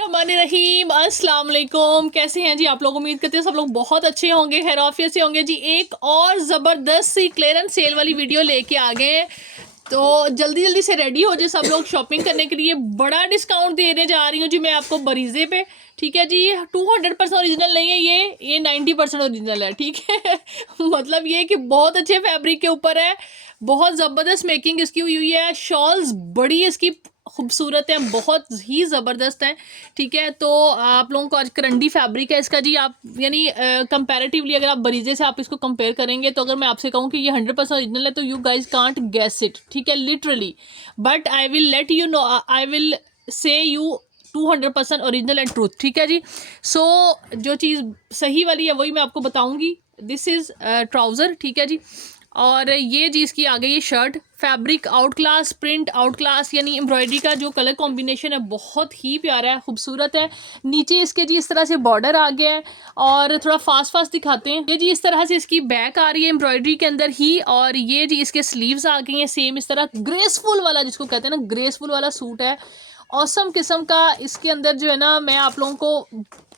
रहीम अस्सलाम वालेकुम। कैसे हैं जी आप लोग? उम्मीद करते हैं सब लोग बहुत अच्छे होंगे, खैरियत से होंगे जी। एक और ज़बरदस्त सी क्लियरेंस सेल वाली वीडियो लेके आ गए हैं, तो जल्दी जल्दी से रेडी हो जाए सब लोग शॉपिंग करने के लिए। बड़ा डिस्काउंट देने जा रही हूँ जी मैं आपको बरीज़े पे, ठीक है जी। 200% ओरिजिनल नहीं है ये 90% ओरिजिनल है, ठीक है। मतलब ये कि बहुत अच्छे फैब्रिक के ऊपर है, बहुत ज़बरदस्त मेकिंग इसकी हुई है। शॉल्स बड़ी इसकी खूबसूरत है, बहुत ही ज़बरदस्त है, ठीक है। तो आप लोगों को आज करंडी फैब्रिक है इसका जी। आप यानी कंपैरेटिवली अगर आप बरीजे से आप इसको कंपेयर करेंगे, तो अगर मैं आपसे कहूँ कि ये 100% ओरिजिनल है, तो you guys can't guess it, ठीक है, literally. But I will let you know, I will say you 200% original and truth, ठीक है जी। सो जो चीज़ सही वाली है वही मैं आपको बताऊँगी। दिस इज़ ट्राउज़र, ठीक है जी। और ये जी इसकी आ गई है shirt. Fabric out class, print out class, यानी एम्ब्रॉयडरी का जो कलर कॉम्बिनेशन है बहुत ही प्यारा है, खूबसूरत है। नीचे इसके जी इस तरह से बॉर्डर आ गया है, और थोड़ा फास्ट फास्ट दिखाते हैं। ये जी इस तरह से इसकी बैक आ रही है एम्ब्रॉयडरी के अंदर ही, और ये जी इसके स्लीव्स आ गई हैं सेम इस तरह। ग्रेसफुल वाला जिसको कहते हैं ना, ग्रेसफुल वाला सूट है, औसम किस्म का। इसके अंदर जो है ना, मैं आप लोगों को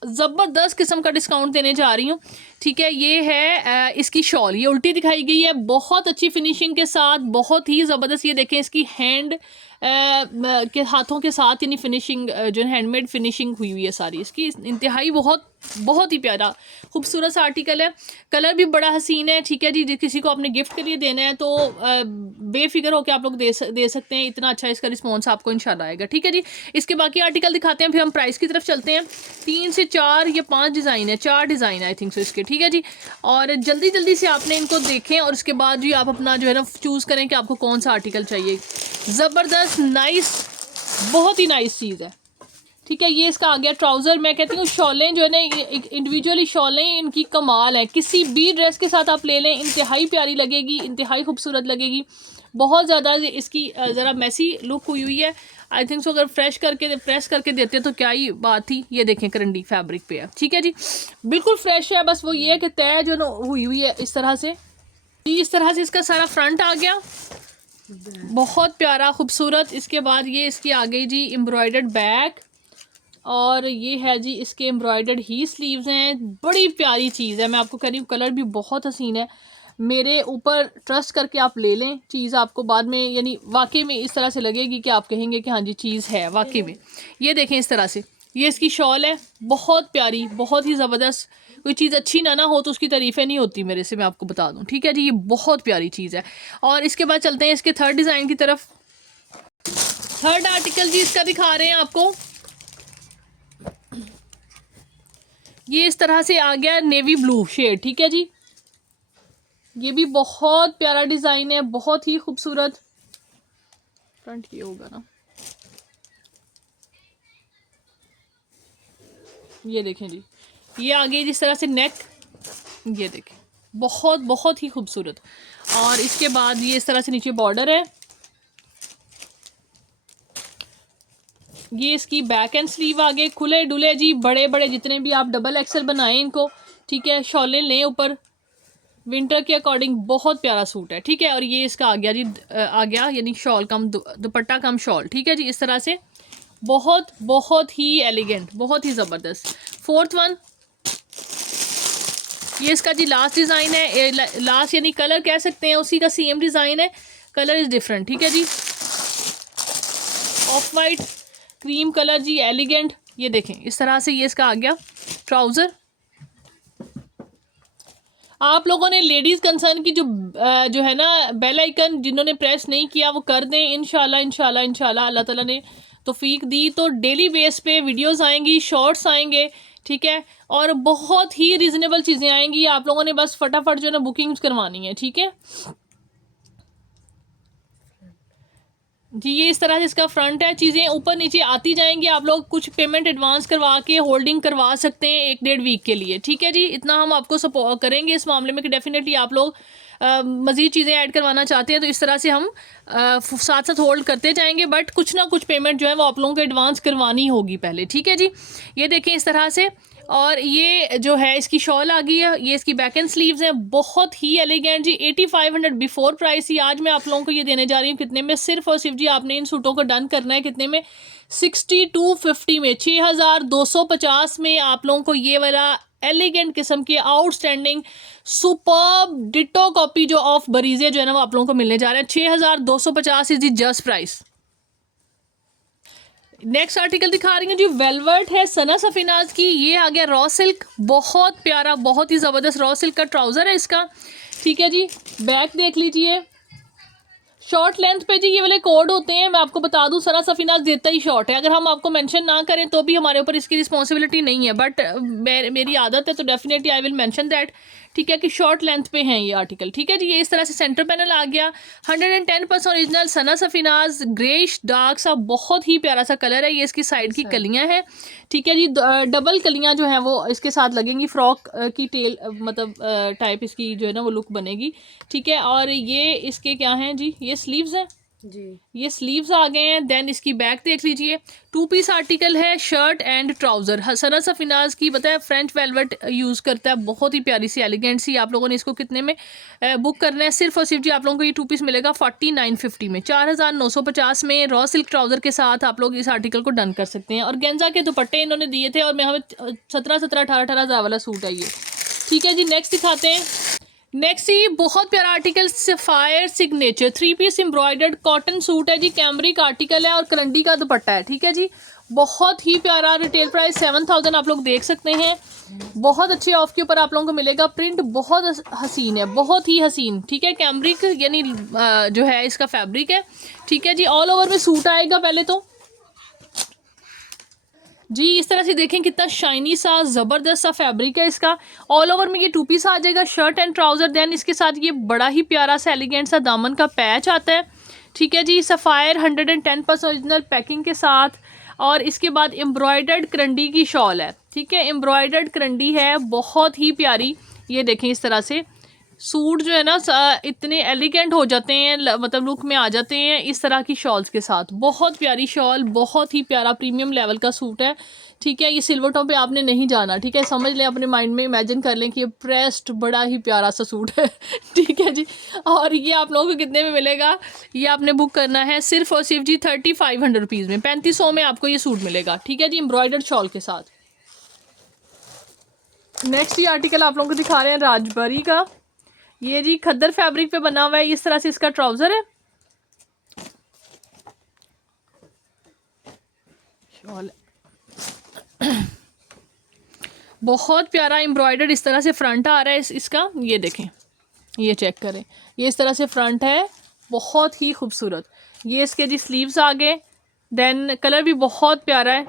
ज़बरदस्त किस्म का डिस्काउंट देने जा रही हूँ, ठीक है। ये है इसकी शॉल, ये उल्टी दिखाई गई है बहुत अच्छी फिनिशिंग के साथ, बहुत ही ज़बरदस्त। ये देखें इसकी हैंड के हाथों के साथ, यानी फिनिशिंग जो हैंडमेड फिनिशिंग हुई हुई है सारी इसकी, इंतहाई बहुत ही प्यारा खूबसूरत सा आर्टिकल है। कलर भी बड़ा हसीन है, ठीक है जी। किसी को अपने गिफ्ट के लिए देना है तो बेफिक्र होकर आप लोग दे सकते हैं। इतना अच्छा इसका रिस्पॉन्स आपको इंशाल्लाह आएगा, ठीक है जी। इसके बाकी आर्टिकल दिखाते हैं, फिर हम प्राइस की तरफ चलते हैं। 3 से 4 या 5 डिज़ाइन है, 4 डिज़ाइन आई थिंक सो इसके, ठीक है जी। और जल्दी जल्दी से आपने इनको देखें, और उसके बाद जी आप अपना जो है ना चूज़ करें कि आपको कौन सा आर्टिकल चाहिए। ज़बरदस्त नाइस, बहुत ही नाइस चीज़ है, ठीक है। ये इसका आ गया ट्राउज़र। मैं कहती हूँ शॉलें जो है ना, इंडिविजुअली शॉलें इनकी कमाल है। किसी भी ड्रेस के साथ आप ले लें, इंतहाई प्यारी लगेगी, इंतहाई खूबसूरत लगेगी। बहुत ज़्यादा इसकी ज़रा मैसी लुक हुई है आई थिंक सो। अगर फ्रेश करके प्रेस करके देते तो क्या ही बात थी। ये देखें करंडी फैब्रिक पे है, ठीक है जी, बिल्कुल फ्रेश है। बस वो ये है कि तय जो हुई है इस तरह से जी। इस तरह से इसका सारा फ्रंट आ गया, बहुत प्यारा खूबसूरत। इसके बाद ये इसकी आ गई जी एम्ब्रॉयडर्ड बैक, और ये है जी इसके एम्ब्रॉयडर्ड ही स्लीव्स हैं। बड़ी प्यारी चीज़ है, मैं आपको कह रही हूँ, कलर भी बहुत हसीन है। मेरे ऊपर ट्रस्ट करके आप ले लें चीज़, आपको बाद में यानी वाकई में इस तरह से लगेगी कि आप कहेंगे कि हाँ जी चीज़ है वाकई में। ये देखें इस तरह से, ये इसकी शॉल है, बहुत प्यारी, बहुत ही ज़बरदस्त। कोई चीज़ अच्छी ना हो तो उसकी तारीफ़ें नहीं होती मेरे से, मैं आपको बता दूँ, ठीक है जी। ये बहुत प्यारी चीज़ है। और इसके बाद चलते हैं इसके थर्ड डिज़ाइन की तरफ। थर्ड आर्टिकल जी इसका दिखा रहे हैं आपको। ये इस तरह से आ गया नेवी ब्लू शेड, ठीक है जी। ये भी बहुत प्यारा डिज़ाइन है, बहुत ही खूबसूरत। फ्रंट ये होगा ना, ये देखें जी, ये आ गई जिस तरह से नेक, ये देखें बहुत बहुत ही खूबसूरत। और इसके बाद ये इस तरह से नीचे बॉर्डर है। ये इसकी बैक एंड स्लीव आ गए, खुले डुले जी, बड़े बड़े जितने भी आप डबल एक्सल बनाएं इनको, ठीक है। शॉलें लें ऊपर, विंटर के अकॉर्डिंग बहुत प्यारा सूट है, ठीक है। और ये इसका आ गया जी, आ गया यानी शॉल कम दुपट्टा कम शॉल, ठीक है जी। इस तरह से बहुत बहुत ही एलिगेंट, बहुत ही ज़बरदस्त। फोर्थ वन, ये इसका जी लास्ट डिज़ाइन है, लास्ट यानी कलर कह सकते हैं उसी का सेम डिज़ाइन है, कलर इज़ डिफरेंट, ठीक है जी। ऑफ वाइट क्रीम कलर जी, एलिगेंट। ये देखें इस तरह से ये इसका आ गया ट्राउज़र। आप लोगों ने लेडीज़ कंसर्न की जो है ना बेल आइकन जिन्होंने प्रेस नहीं किया वो कर दें, इंशाल्लाह इंशाल्लाह इंशाल्लाह अल्लाह ताला ने तौफीक दी तो डेली बेस पे वीडियोस आएंगी, शॉर्ट्स आएंगे, ठीक है। और बहुत ही रीज़नेबल चीज़ें आएंगी, आप लोगों ने बस फटाफट जो है ना बुकिंग्स करवानी है, ठीक है जी। ये इस तरह से इसका फ्रंट है, चीज़ें ऊपर नीचे आती जाएंगी। आप लोग कुछ पेमेंट एडवांस करवा के होल्डिंग करवा सकते हैं 1-1.5 वीक के लिए, ठीक है जी। इतना हम आपको सपोर्ट करेंगे इस मामले में कि डेफिनेटली आप लोग मज़ीद चीज़ें ऐड करवाना चाहते हैं तो इस तरह से हम साथ साथ होल्ड करते जाएंगे। बट कुछ ना कुछ पेमेंट जो है वो आप लोगों को एडवांस करवानी होगी पहले, ठीक है जी। ये देखें इस तरह से, और ये जो है इसकी शॉल आ गई है, ये इसकी बैक एंड स्लीव्स हैं, बहुत ही एलिगेंट जी। 8500 बिफोर प्राइस ही, आज मैं आप लोगों को ये देने जा रही हूँ कितने में, सिर्फ और सिर्फ जी आपने इन सूटों को डन करना है कितने में, 6250 में, 6250 में आप लोगों को ये वाला एलिगेंट किस्म की आउटस्टैंडिंग सुपर्ब डिटो कॉपी जो ऑफ बरीजे जो है ना वो आप लोगों को मिलने जा रहा है। 6250 is the just price. Next article दिखा रही हूँ जी, वेलवेट है सना सफीनाज की, ये आ गया रॉ सिल्क, बहुत प्यारा बहुत ही ज़बरदस्त रॉ सिल्क का ट्राउज़र है इसका, ठीक है जी। बैक देख लीजिए, शॉर्ट लेंथ पे जी ये वाले कोड होते हैं, मैं आपको बता दूं सना सफीनाज देता ही शॉर्ट है, अगर हम आपको मेंशन ना करें तो भी हमारे ऊपर इसकी रिस्पॉन्सिबिलिटी नहीं है, बट मेरी आदत है तो definitely I will mention that, ठीक है, कि शॉर्ट लेंथ पे हैं ये आर्टिकल, ठीक है जी। ये इस तरह से सेंटर पैनल आ गया, 110% ओरिजिनल सना सफीनाज, ग्रेइश डार्क सा बहुत ही प्यारा सा कलर है। ये इसकी साइड की कलियां हैं, ठीक है जी, डबल कलियां जो हैं वो इसके साथ लगेंगी, फ्रॉक की टेल मतलब टाइप इसकी जो है ना वो लुक बनेगी, ठीक है। और ये इसके क्या हैं जी, ये स्लीव्स हैं जी, ये स्लीव्स आ गए हैं। देन इसकी बैक देख लीजिए, 2 पीस आर्टिकल है, शर्ट एंड ट्राउज़र। सना सफीनाज की बताया फ्रेंच वेलवेट यूज़ करता है, बहुत ही प्यारी सी एलिगेंट सी। आप लोगों ने इसको कितने में बुक करना है, सिर्फ और सिर्फ जी आप लोगों को ये 2 पीस मिलेगा 4950 में, 4950 में रॉ सिल्क ट्राउज़र के साथ आप लोग इस आर्टिकल को डन कर सकते हैं। और गेंजा के दुपट्टे इन्होंने दिए थे, और मैं हमें 17-18 हज़ार वाला सूट है ये, ठीक है जी। नेक्स्ट दिखाते हैं, नेक्स्ट ये बहुत प्यारा article Sapphire signature 3 piece embroidered cotton suit है जी, कैमरिक आर्टिकल है और करंडी का दुपट्टा है, ठीक है जी। बहुत ही प्यारा, रिटेल प्राइस 7000 आप लोग देख सकते हैं, बहुत अच्छे ऑफ के ऊपर आप लोगों को मिलेगा। प्रिंट बहुत हसीन है, बहुत ही हसीन, ठीक है। कैमरिक यानी जो है इसका फैब्रिक है, ठीक है जी। ऑल ओवर में सूट आएगा पहले तो जी, इस तरह से देखें कितना शाइनी सा ज़बरदस्त सा फैब्रिक है इसका। ऑल ओवर में ये 2 पीस आ जाएगा, शर्ट एंड ट्राउज़र। देन इसके साथ ये बड़ा ही प्यारा सा एलिगेंट सा दामन का पैच आता है, ठीक है जी। सफ़ायर 110% ओरिजिनल पैकिंग के साथ, और इसके बाद एम्ब्रॉयडर्ड करंडी की शॉल है, ठीक है, एम्ब्रॉयडर्ड करंडी है, बहुत ही प्यारी। ये देखें इस तरह से सूट जो है ना इतने एलिगेंट हो जाते हैं, मतलब लुक में आ जाते हैं इस तरह की शॉल्स के साथ। बहुत प्यारी शॉल, बहुत ही प्यारा प्रीमियम लेवल का सूट है, ठीक है। ये सिल्वर टॉप पे आपने नहीं जाना, ठीक है, समझ लें, अपने माइंड में इमेजिन कर लें कि ये प्रेस्ड बड़ा ही प्यारा सा सूट है ठीक है जी। और ये आप लोगों को कितने में मिलेगा, ये आपने बुक करना है सिर्फ और सिर्फ जी 3500 रुपीज़ में, 3500 में आपको ये सूट मिलेगा, ठीक है जी, एम्ब्रॉयडर्ड शॉल के साथ। नेक्स्ट ये आर्टिकल आप लोगों को दिखा रहे हैं राजबरी का, ये जी खद्दर फैब्रिक पे बना हुआ है, इस तरह से इसका ट्राउज़र है, शॉल बहुत प्यारा एम्ब्रॉयडर्ड इस तरह से फ्रंट आ रहा है इसका, ये देखें, ये चेक करें, ये इस तरह से फ्रंट है, बहुत ही खूबसूरत। ये इसके जी स्लीव्स आ गए, देन कलर भी बहुत प्यारा है,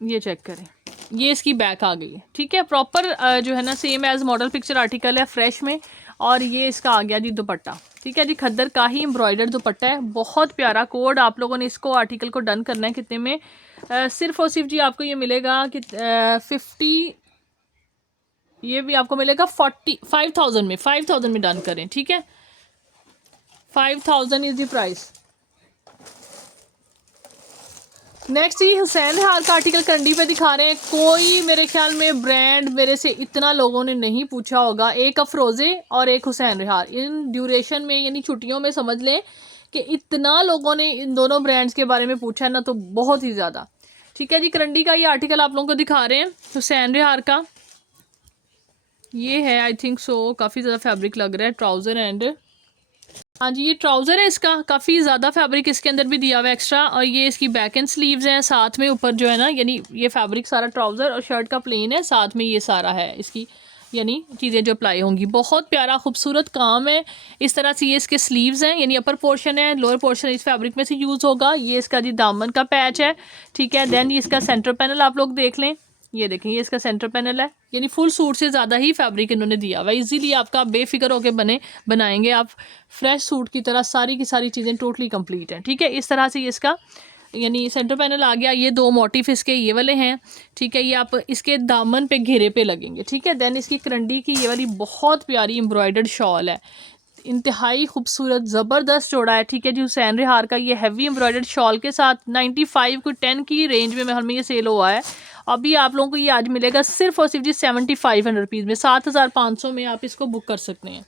ये चेक करें, ये इसकी बैक आ गई है, ठीक है, प्रॉपर जो है ना same as model picture article है फ्रेश में। और ये इसका आ गया जी दुपट्टा, ठीक है जी, खद्दर का ही एम्ब्रॉयडर्ड दुपट्टा है, बहुत प्यारा। कोड आप लोगों ने इसको आर्टिकल को डन करना है कितने में, सिर्फ और सिर्फ जी आपको ये मिलेगा कि 50, ये भी आपको मिलेगा 5000 में, 5000 में डन करें, ठीक है, 5000 इज द प्राइस। नेक्स्ट ये हुसैन रिहार का आर्टिकल करंडी पे दिखा रहे हैं, कोई मेरे ख्याल में ब्रांड मेरे से इतना लोगों ने नहीं पूछा होगा, एक अफरोज़े और एक हुसैन रिहार, इन ड्यूरेशन में यानी छुट्टियों में समझ लें कि इतना लोगों ने इन दोनों ब्रांड्स के बारे में पूछा है ना, तो बहुत ही ज़्यादा, ठीक है जी। करंडी का ये आर्टिकल आप लोगों को दिखा रहे हैं हुसैन रिहार का, ये है आई थिंक सो, काफ़ी ज़्यादा फैब्रिक लग रहा है, ट्राउज़र एंड, हाँ जी, ये ट्राउज़र है इसका, काफ़ी ज़्यादा फैब्रिक इसके अंदर भी दिया हुआ है एक्स्ट्रा। और ये इसकी बैक एंड स्लीव्स हैं, साथ में ऊपर जो है ना यानी ये फैब्रिक सारा ट्राउज़र और शर्ट का प्लेन है, साथ में ये सारा है इसकी यानी चीज़ें जो अप्लाई होंगी। बहुत प्यारा खूबसूरत काम है, इस तरह से ये इसके स्लीव्स हैं, यानी अपर पोर्शन है, लोअर पोर्शन इस फैब्रिक में से यूज़ होगा। ये इसका जी दामन का पैच है, ठीक है। देन ये इसका सेंटर पैनल आप लोग देख लें, ये देखें, ये इसका सेंटर पैनल है, यानी फुल सूट से ज़्यादा ही फैब्रिक इन्होंने दिया हुआ है, इजीली आपका बेफिक्र होकर बनाएंगे आप फ्रेश सूट की तरह, सारी की सारी चीज़ें टोटली कंप्लीट हैं, ठीक है। इस तरह से ये इसका यानी सेंटर पैनल आ गया, ये 2 मोटिफ इसके ये वाले हैं, ठीक है, ये आप इसके दामन पे घेरे पे लगेंगे, ठीक है। देन इसकी करंडी की ये वाली बहुत प्यारी एम्ब्रॉयडर्ड शॉल है, इंतहाई खूबसूरत ज़बरदस्त जोड़ा है, ठीक है जी। हुसैन रिहार का ये हैवी एम्ब्रॉयडर्ड शॉल के साथ 95 को 10 की रेंज में हमें ये सेल हुआ है। अभी आप लोगों को ये आज मिलेगा सिर्फ और सिर्फ जी 7500 रुपीज़ में, 7500 में आप इसको बुक कर सकते हैं।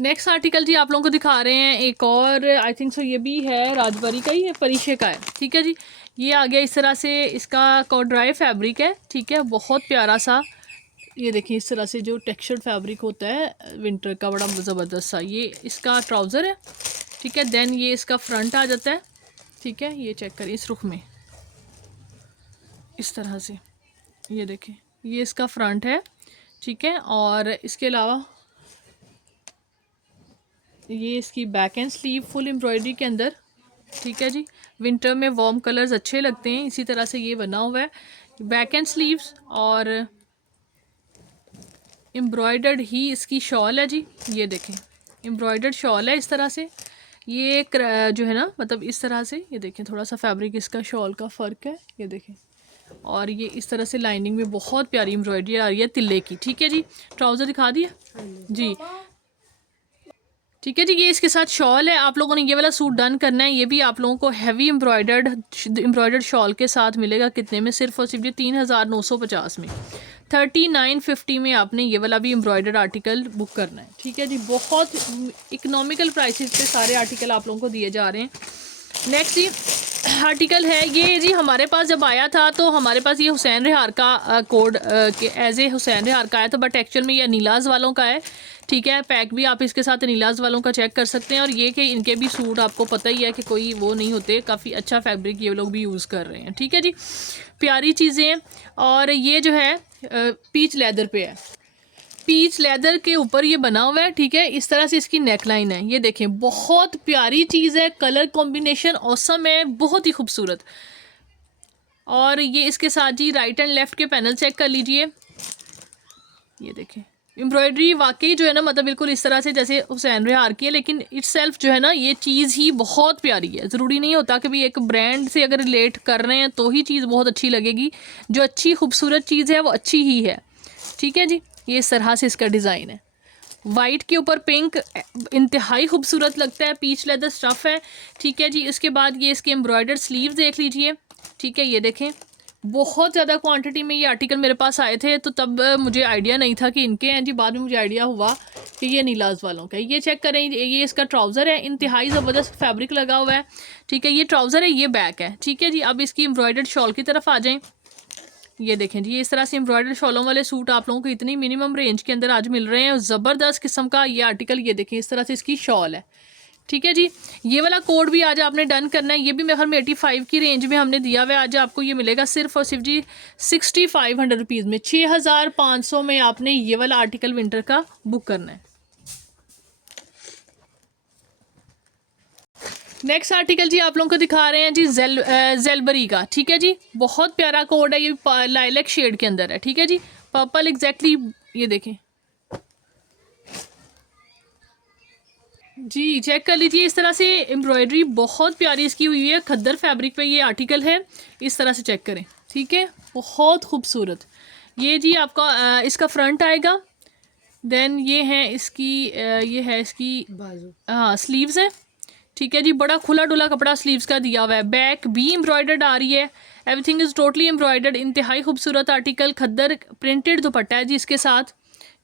नेक्स्ट आर्टिकल जी आप लोगों को दिखा रहे हैं एक और, आई थिंक सो ये भी है राजबारी का ही है, परिशे का है, ठीक है जी। ये आ गया इस तरह से, इसका कॉर्ड्राई फैब्रिक है, ठीक है, बहुत प्यारा सा। ये देखिए इस तरह से जो टेक्सचर्ड फैब्रिक होता है विंटर का, बड़ा ज़बरदस्त सा। ये इसका ट्राउज़र है, ठीक है। देन ये इसका फ्रंट आ जाता है, ठीक है। ये चेक करिए इस रुख में इस तरह से, ये देखिए ये इसका फ्रंट है, ठीक है। और इसके अलावा ये इसकी back and sleeve full embroidery के अंदर, ठीक है जी। विंटर में वार्म कलर्स अच्छे लगते हैं, इसी तरह से ये बना हुआ है। बैक एंड स्लीव्स और एम्ब्रॉयडर्ड ही इसकी शॉल है जी, ये देखें एम्ब्रॉयडर्ड शॉल है इस तरह से। ये जो है ना, मतलब इस तरह से, ये देखें थोड़ा सा फैब्रिक इसका शॉल का फ़र्क है, ये देखें। और ये इस तरह से लाइनिंग में बहुत प्यारी एम्ब्रॉयडरी आ रही है तिल्ले की, ठीक है जी। ट्राउज़र दिखा दिया जी, ठीक है जी। ये इसके साथ शॉल है, आप लोगों ने ये वाला सूट डन करना है। ये भी आप लोगों को हैवी एम्ब्रॉयडर्ड शॉल के साथ मिलेगा, कितने में, सिर्फ और सिर्फ ये 3950 में, 3950 में आपने ये वाला भी एम्ब्रॉयडर्ड आर्टिकल बुक करना है, ठीक है जी। बहुत इकोनॉमिकल प्राइसेस पे सारे आर्टिकल आप लोगों को दिए जा रहे हैं। नेक्स्ट जी आर्टिकल है ये जी, हमारे पास जब आया था तो हमारे पास ये हुसैन रिहार का कोड एज ए हुसैन रिहार का आया था, बट एक्चुअल में ये अनीलाज वालों का है, ठीक है। पैक भी आप इसके साथ अनीलाज वालों का चेक कर सकते हैं। और ये कि इनके भी सूट आपको पता ही है कि कोई वो नहीं होते, काफ़ी अच्छा फैब्रिक ये लोग भी यूज़ कर रहे हैं, ठीक है जी। प्यारी चीज़ें हैं। और ये जो है पीच लेदर पे है, पीच लेदर के ऊपर ये बना हुआ है, ठीक है। इस तरह से इसकी नेक लाइन है, ये देखें बहुत प्यारी चीज़ है, कलर कॉम्बिनेशन औसम है, बहुत ही खूबसूरत। और ये इसके साथ जी राइट एंड लेफ़्ट के पैनल चेक कर लीजिए, ये देखें एम्ब्रॉयडरी वाकई जो है ना, मतलब बिल्कुल इस तरह से जैसे हुसैन रिहार की है, लेकिन इट्सेल्फ जो है ना ये चीज़ ही बहुत प्यारी है। ज़रूरी नहीं होता कि भाई एक ब्रांड से अगर रिलेट कर रहे हैं तो ही चीज़ बहुत अच्छी लगेगी, जो अच्छी खूबसूरत चीज़ है वो अच्छी ही है, ठीक है जी। ये इस तरह से इसका डिज़ाइन है, वाइट के ऊपर पिंक, इंतहाई खूबसूरत लगता है, पीच लेदर स्टफ़ है, ठीक है जी। इसके बाद ये इसके एम्ब्रॉयडर्ड स्लीव देख लीजिए, ठीक है। ये देखें बहुत ज़्यादा क्वांटिटी में ये आर्टिकल मेरे पास आए थे, तो तब मुझे आइडिया नहीं था कि इनके हैं जी, बाद में मुझे आइडिया हुआ कि ये नीलाज वालों का। ये चेक करें, ये इसका ट्राउज़र है, इंतहाई ज़बरदस्त फैब्रिक लगा हुआ है, ठीक है। ये ट्राउज़र है, ये बैक है, ठीक है जी। अब इसकी एम्ब्रॉयडर्ड शॉल की तरफ आ जाएँ, ये देखें जी इस तरह से एम्ब्रॉयडर्ड शॉलों वाले सूट आप लोगों को इतनी मिनिमम रेंज के अंदर आज मिल रहे हैं, ज़बरदस्त किस्म का ये आर्टिकल। ये देखें इस तरह से इसकी शॉल है, ठीक है जी। ये वाला कोड भी आज आपने डन करना है, ये भी मेरे ख्याल में 85 की रेंज में हमने दिया हुआ है। आज आपको ये मिलेगा सिर्फ और सिर्फ जी 6500 रुपीज़ में, 6500 में आपने ये वाला आर्टिकल विंटर का बुक करना है। नेक्स्ट आर्टिकल जी आप लोगों को दिखा रहे हैं जी जेलबरी का, ठीक है जी। बहुत प्यारा कोड है, ये लाइलैक शेड के अंदर है, ठीक है जी। पर्पल एग्जैक्टली, ये देखें जी, चेक कर लीजिए इस तरह से एम्ब्रॉयडरी बहुत प्यारी इसकी हुई है, खद्दर फैब्रिक पे ये आर्टिकल है, इस तरह से चेक करें, ठीक है। बहुत खूबसूरत ये जी आपका इसका फ्रंट आएगा। देन ये है इसकी ये है इसकी बाजू, हाँ स्लीव्स है, ठीक है जी। बड़ा खुला डुला कपड़ा स्लीव्स का दिया हुआ है, बैक भी एम्ब्रॉयडर्ड आ रही है, एवरीथिंग इज़ टोटली एम्ब्रॉयडर्ड। इंतहाई खूबसूरत आर्टिकल, खद्दर प्रिंटेड दुपट्टा है जी इसके साथ,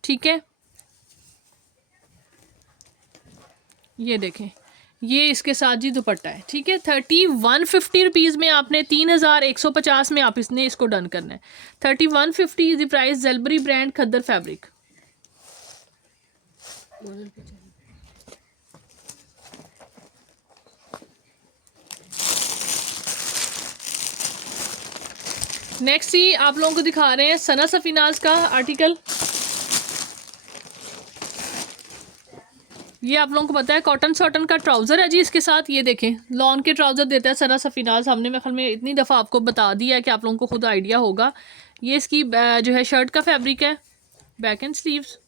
ठीक है। ये देखें ये इसके साथ जी दुपट्टा है, ठीक है। 3150 रुपीज़ में आपने 3150 में आप इसने इसको डन करना है। 3150 इज द प्राइस, जेलबरी ब्रांड खद्दर फैब्रिक। नेक्स्ट ही आप लोगों को दिखा रहे हैं सना सफीनाज का आर्टिकल। ये आप लोगों को पता है कॉटन शॉटन का ट्राउज़र है जी इसके साथ, ये देखें लॉन के ट्राउज़र देता है सना सफीनाज। हमने मेरे ख्याल में इतनी दफ़ा आपको बता दिया है कि आप लोगों को खुद आइडिया होगा। ये इसकी जो है शर्ट का फैब्रिक है, बैक एंड स्लीव्स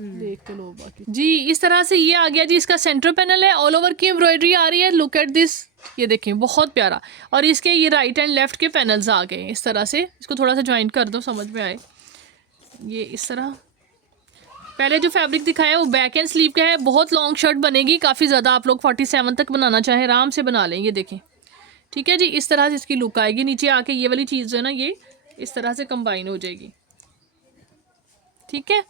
देख के लो बाकी जी। इस तरह से ये आ गया जी, इसका सेंटर पैनल है, ऑल ओवर की एम्ब्रॉयडरी आ रही है, लुक एट दिस, ये देखें बहुत प्यारा। और इसके ये राइट एंड लेफ्ट के पैनल्स आ गए इस तरह से, इसको थोड़ा सा ज्वाइन कर दो समझ में आए, ये इस तरह पहले जो फैब्रिक दिखाया है वो बैक एंड स्लीव का है, बहुत लॉन्ग शर्ट बनेगी, काफ़ी ज़्यादा आप लोग 47 तक बनाना चाहें आराम से बना लें। ये देखें, ठीक है जी, इस तरह से इसकी लुक आएगी। नीचे आके ये वाली चीज़ जो है ना ये इस तरह से कंबाइन हो जाएगी, ठीक है।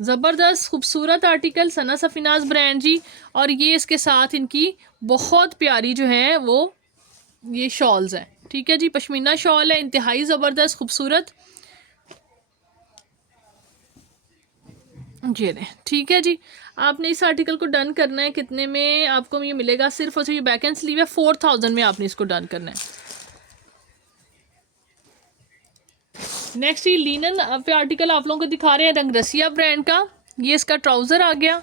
ज़बरदस्त खूबसूरत आर्टिकल, सना सफीनाज ब्रांड जी। और ये इसके साथ इनकी बहुत प्यारी जो है वो ये शॉल्स हैं, ठीक है जी, पश्मीना शॉल है, इंतहाई ज़बरदस्त खूबसूरत। ये दें, ठीक है जी। आपने इस आर्टिकल को डन करना है कितने में आपको ये मिलेगा, सिर्फ और सिर्फ ये बैक एंड स्लीव है, 4000 में आपने इसको डन करना है। नेक्स्ट ये लिनन पे आर्टिकल आप लोगों को दिखा रहे हैं, रंगरसिया ब्रांड का। ये इसका ट्राउज़र आ गया,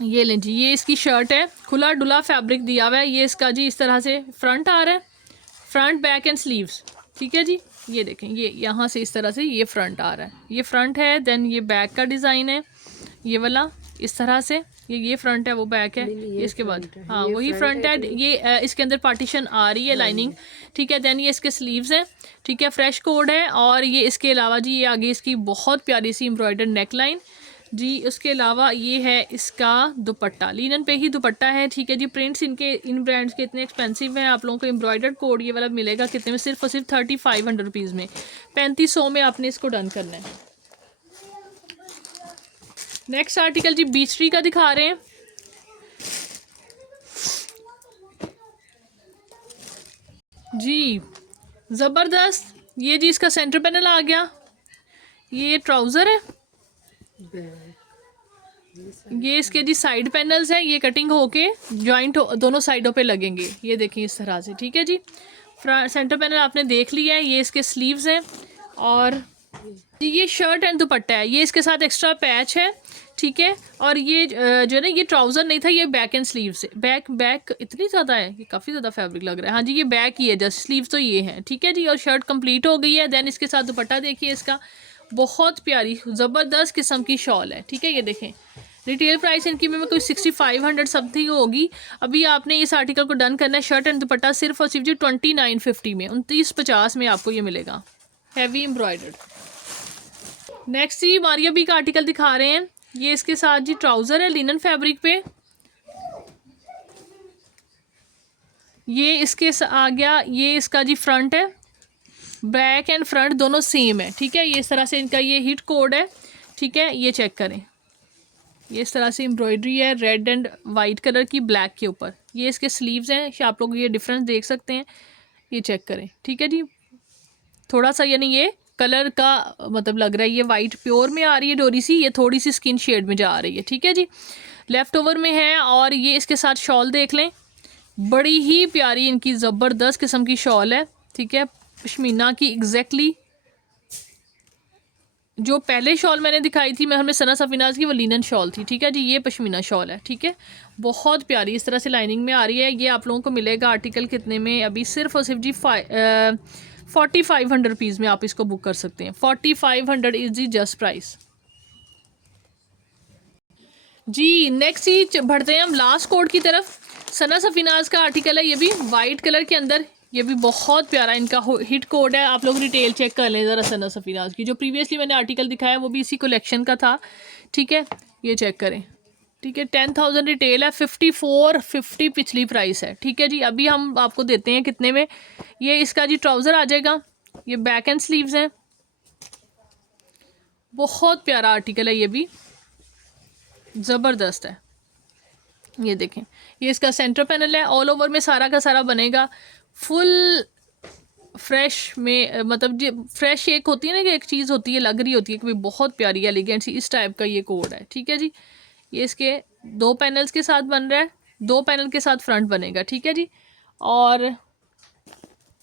ये लें जी, ये इसकी शर्ट है, खुला डुला फैब्रिक दिया हुआ है। ये इसका जी इस तरह से फ्रंट आ रहा है, फ्रंट बैक एंड स्लीव्स, ठीक है जी। ये देखें, ये यहाँ से इस तरह से ये फ्रंट आ रहा है, ये फ्रंट है। देन ये बैक का डिज़ाइन है, ये वाला इस तरह से, ये फ्रंट है वो बैक है। ये इसके बाद हाँ वही फ्रंट है, ये इसके अंदर पार्टीशन आ रही है लाइनिंग, ठीक है। देन ये इसके स्लीव्स हैं, ठीक है, फ्रेश कोड है। और ये इसके अलावा जी ये आगे इसकी बहुत प्यारी सी एम्ब्रॉयडर्ड नेक लाइन जी। उसके अलावा ये है इसका दुपट्टा, लिनन पे ही दुपट्टा है, ठीक है जी। प्रिंट्स इनके इन ब्रांड्स के इतने एक्सपेंसिव हैं, आप लोगों को एम्ब्रॉयडर्ड कोड ये वाला मिलेगा कितने में, सिर्फ और सिर्फ 3500 रुपीज़ में, 3500 में आपने इसको डन करना है। नेक्स्ट आर्टिकल जी बीच ट्री का दिखा रहे हैं जी, ज़बरदस्त। ये जी इसका सेंटर पैनल आ गया, ये ट्राउज़र है, ये इसके जी साइड पैनल्स हैं, ये कटिंग होके जॉइंट दोनों साइडों पे लगेंगे। ये देखिए इस तरह से, ठीक है जी। सेंटर पैनल आपने देख लिया है, ये इसके स्लीव्स हैं। और ये शर्ट एंड दुपट्टा है, ये इसके साथ एक्स्ट्रा पैच है, ठीक है। और ये जो है ना ये ट्राउज़र नहीं था, ये बैक एंड स्लीव से बैक इतनी ज़्यादा है, ये काफ़ी ज़्यादा फैब्रिक लग रहा है। हाँ जी, ये बैक ही है, जस्ट स्लीव तो ये है, ठीक है जी। और शर्ट कंप्लीट हो गई है। देन इसके साथ दुपट्टा देखिए इसका, बहुत प्यारी ज़बरदस्त किस्म की शॉल है, ठीक है। ये देखें, रिटेल प्राइस इनकी में कोई 6500 समथिंग होगी। अभी आपने इस आर्टिकल को डन करना है, शर्ट एंड दुपट्टा सिर्फ और सिर्फ जी 2950 में, 2950 में आपको ये मिलेगा, हैवी एम्ब्रॉयडर्ड। नेक्स्ट जी मारिया बी का आर्टिकल दिखा रहे हैं, ये इसके साथ जी ट्राउज़र है लिनन फैब्रिक पे, ये इसके आ गया, ये इसका जी फ्रंट है, बैक एंड फ्रंट दोनों सेम है, ठीक है। ये इस तरह से इनका ये हिट कोड है, ठीक है। ये चेक करें, ये इस तरह से एम्ब्रॉयडरी है रेड एंड वाइट कलर की ब्लैक के ऊपर। ये इसके स्लीव्स हैं, आप लोग ये डिफरेंस देख सकते हैं, ये चेक करें, ठीक है जी। थोड़ा सा यानी ये कलर का मतलब लग रहा है, ये वाइट प्योर में आ रही है डोरी सी, ये थोड़ी सी स्किन शेड में जा रही है, ठीक है जी। लेफ़्ट ओवर में है। और ये इसके साथ शॉल देख लें, बड़ी ही प्यारी इनकी ज़बरदस्त किस्म की शॉल है, ठीक है, पश्मीना की एग्जैक्टली। जो पहले शॉल मैंने दिखाई थी मैं हमें सना सफीनाज की, वो लिनन शॉल थी, ठीक है जी। ये पश्मीना शॉल है, ठीक है, बहुत प्यारी इस तरह से लाइनिंग में आ रही है। ये आप लोगों को मिलेगा आर्टिकल कितने में, अभी सिर्फ और सिर्फ जी 4500 रुपीज़ में आप इसको बुक कर सकते हैं। 4500 इज़ जी जस्ट प्राइस जी। नेक्स्ट ही बढ़ते हैं हम लास्ट कोड की तरफ। सना सफीनाज का आर्टिकल है, ये भी वाइट कलर के अंदर, ये भी बहुत प्यारा इनका हिट कोड है। आप लोग रिटेल चेक कर लें ज़रा सना सफीनाज की, जो प्रीवियसली मैंने आर्टिकल दिखाया वो भी इसी कलेक्शन का था, ठीक है। ये चेक करें, ठीक है, 10,000 रिटेल है, 5450 पिछली प्राइस है, ठीक है जी। अभी हम आपको देते हैं कितने में, ये इसका जी ट्राउज़र आ जाएगा, ये बैक एंड स्लीव्स हैं, बहुत प्यारा आर्टिकल है, ये भी ज़बरदस्त है। ये देखें, ये इसका सेंटर पैनल है, ऑल ओवर में सारा का सारा बनेगा फुल फ्रेश में, मतलब जो फ्रेश एक होती है ना कि एक चीज़ होती है लग रही होती है कि भाई बहुत प्यारी एलिगेंट सी, इस टाइप का ये कोड है, ठीक है जी। ये इसके 2 पैनल्स के साथ बन रहा है, 2 पैनल के साथ फ्रंट बनेगा, ठीक है जी। और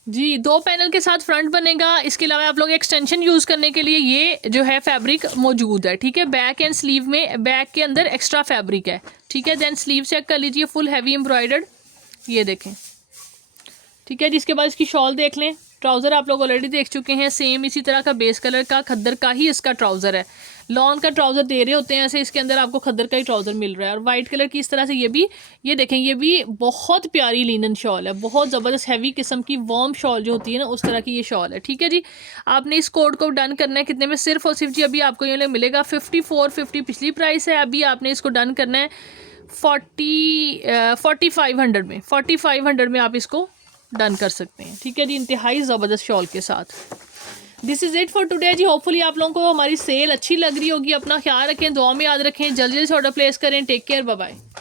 जी 2 पैनल के साथ फ्रंट बनेगा। इसके अलावा आप लोग एक्सटेंशन यूज़ करने के लिए ये जो है फैब्रिक मौजूद है, ठीक है। बैक एंड स्लीव में बैक के अंदर एक्स्ट्रा फैब्रिक है, ठीक है। देन स्लीव चेक कर लीजिए, फुल हैवी एम्ब्रॉयडर्ड, ये देखें, ठीक है जी। इसके बाद इसकी शॉल देख लें, ट्राउज़र आप लोग ऑलरेडी देख चुके हैं, सेम इसी तरह का बेस कलर का खद्दर का ही इसका ट्राउज़र है, लॉन का ट्राउज़र दे रहे होते हैं ऐसे, इसके अंदर आपको खद्दर का ही ट्राउज़र मिल रहा है। और वाइट कलर की इस तरह से ये देखें, ये भी बहुत प्यारी लिनन शॉल है, बहुत ज़बरदस्त हैवी किस्म की वार्म शॉल जो होती है ना, उस तरह की ये शॉल है। ठीक है जी, आपने इस कोड को डन करना है कितने में, सिर्फ और सिर्फ जी अभी आपको ये मिलेगा 5450 पिछली प्राइस है, अभी आपने इसको डन करना है 4500 में, 4500 में आप इसको डन कर सकते हैं। ठीक है जी, इंतहाई ज़बरदस्त शॉल के साथ। This is it for today जी। होपफुली आप लोगों को हमारी सेल अच्छी लग रही होगी। अपना ख्याल रखें, दुआ में याद रखें, जल्दी जल्दी से ऑर्डर प्लेस करें। Take care, bye bye.